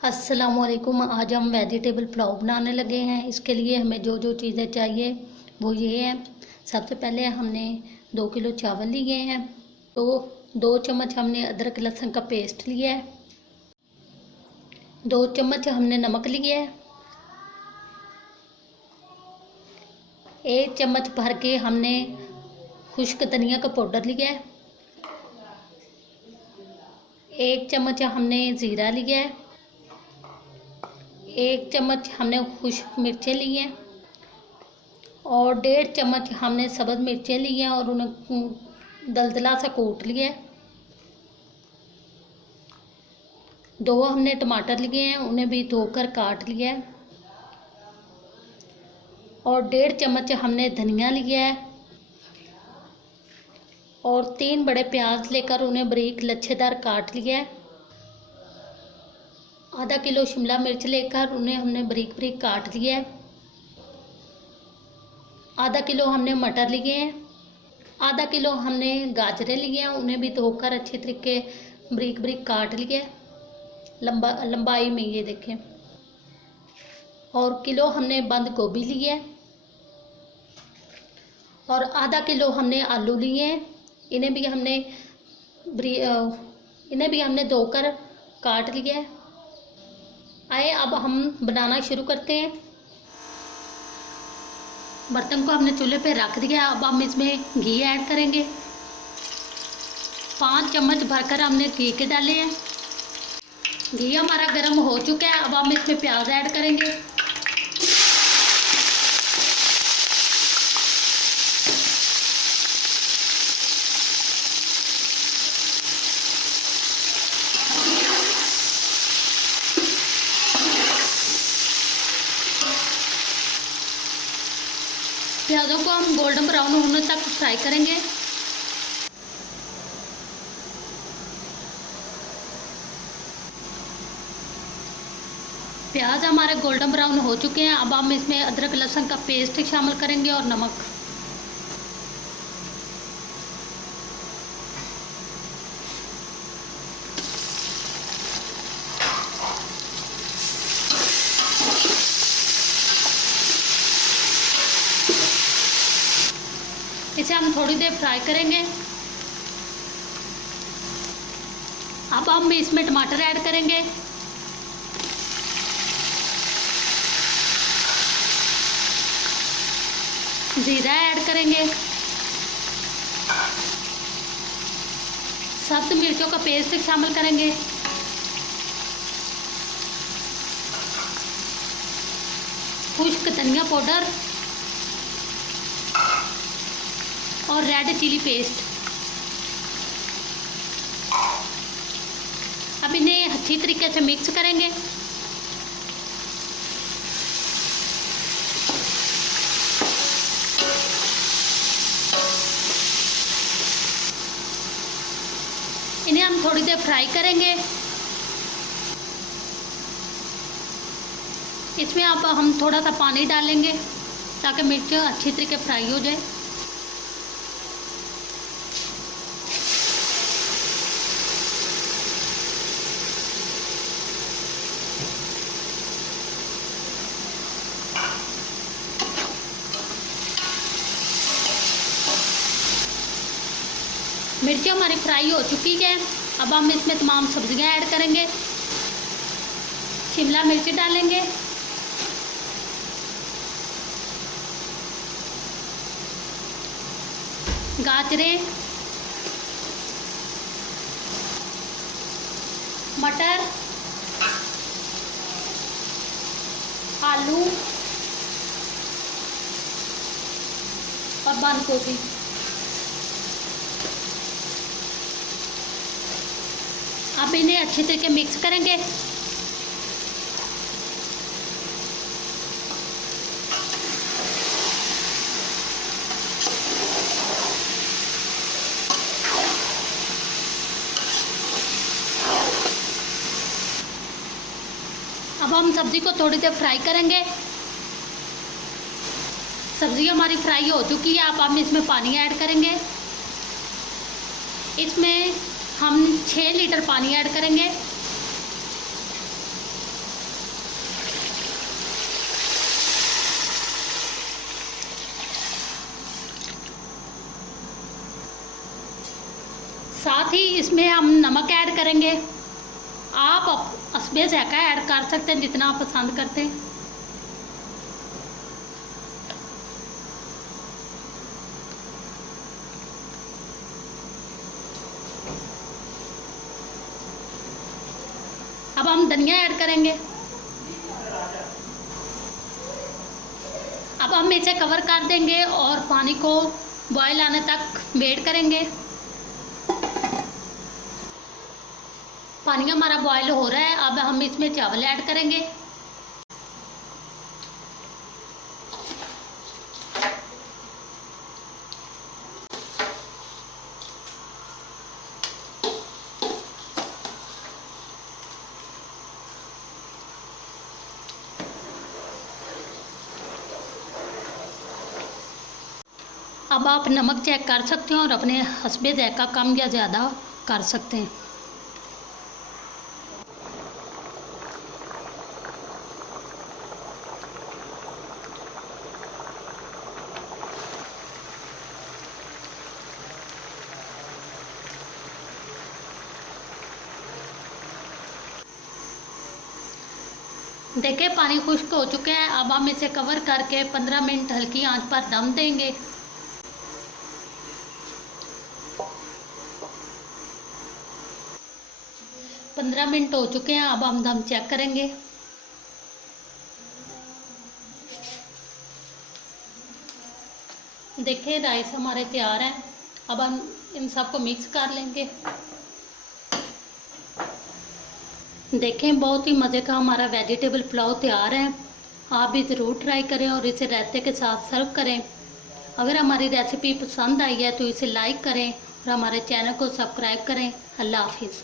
अस्सलामुअलैकुम। आज हम वेजिटेबल पुलाव बनाने लगे हैं। इसके लिए हमें जो जो चीज़ें चाहिए वो ये है। सबसे पहले हमने 2 किलो चावल लिए हैं। तो 2 चम्मच हमने अदरक लहसुन का पेस्ट लिया है। 2 चम्मच हमने नमक लिया है। 1 चम्मच भर के हमने खुश्क धनिया का पाउडर लिया है। 1 चम्मच हमने ज़ीरा लिया है। 1 चम्मच हमने खुश्क मिर्चें ली हैं और 1.5 चम्मच हमने सब्ज़ मिर्चें ली हैं और उन्हें दलदला सा कूट लिया है। 2 हमने टमाटर लिए हैं, उन्हें भी धोकर काट लिया है। और 1.5 चम्मच हमने धनिया लिया है और 3 बड़े प्याज लेकर उन्हें बारीक लच्छेदार काट लिया है। आधा किलो शिमला मिर्च लेकर उन्हें हमने बारीक बारीक काट लिया है। आधा किलो हमने मटर लिए हैं। आधा किलो हमने गाजरें लिए हैं, उन्हें भी धोकर अच्छे तरीके बारीक बारीक काट लिया है, लंबाई में, ये देखें। और किलो हमने बंद गोभी लिए है और आधा किलो हमने आलू लिए हैं। इन्हें भी हमने धोकर काट लिया है। आए अब हम बनाना शुरू करते हैं। बर्तन को हमने चूल्हे पे रख दिया। अब हम इसमें घी ऐड करेंगे। 5 चम्मच भरकर हमने घी के डाले हैं। घी हमारा गर्म हो चुका है। अब हम इसमें प्याज ऐड करेंगे। प्याज़ों को हम गोल्डन ब्राउन होने तक फ्राई करेंगे। प्याज हमारे गोल्डन ब्राउन हो चुके हैं। अब हम इसमें अदरक लहसुन का पेस्ट शामिल करेंगे और नमक। इसे हम थोड़ी देर फ्राई करेंगे। अब हम इसमें टमाटर ऐड करेंगे। जीरा ऐड करेंगे। सब्ज मिर्चों का पेस्ट शामिल करेंगे। खुश्क धनिया पाउडर और रेड चिली पेस्ट। अब इन्हें अच्छी तरीके से मिक्स करेंगे। इन्हें हम थोड़ी देर फ्राई करेंगे। इसमें अब हम थोड़ा सा पानी डालेंगे ताकि मिर्च अच्छी तरीके फ्राई हो जाए। मिर्ची हमारी फ्राई हो चुकी है। अब हम इसमें तमाम सब्जियां ऐड करेंगे। शिमला मिर्च डालेंगे, गाजरें, मटर, आलू और बंद गोभी। अब इन्हें अच्छे तरीके मिक्स करेंगे। अब हम सब्जी को थोड़ी देर फ्राई करेंगे। सब्जी हमारी फ्राई हो चुकी है। अब हम इसमें पानी ऐड करेंगे। इसमें हम 6 लीटर पानी ऐड करेंगे। इसमें हम नमक ऐड करेंगे। आप हस्बे ज़ायक़ा ऐड कर सकते हैं जितना आप पसंद करते हैं। अब हम धनिया ऐड करेंगे। अब हम इसे कवर कर देंगे और पानी को बॉयल आने तक वेट करेंगे। पानी हमारा बॉयल हो रहा है। अब हम इसमें चावल ऐड करेंगे। अब आप नमक चेक कर सकते हैं और अपने हस्बे ज़ायक़ा कम या ज़्यादा कर सकते हैं। देखिए पानी खुश्क हो चुके हैं। अब हम इसे कवर करके 15 मिनट हल्की आंच पर दम देंगे। पंद्रह मिनट हो चुके हैं। अब हम दम चेक करेंगे। देखिए राइस हमारे तैयार हैं। अब हम इन सबको मिक्स कर लेंगे। देखें बहुत ही मज़े का हमारा वेजिटेबल पुलाव तैयार है। आप भी ज़रूर ट्राई करें और इसे रायते के साथ सर्व करें। अगर हमारी रेसिपी पसंद आई है तो इसे लाइक करें और हमारे चैनल को सब्सक्राइब करें। अल्लाह हाफिज़।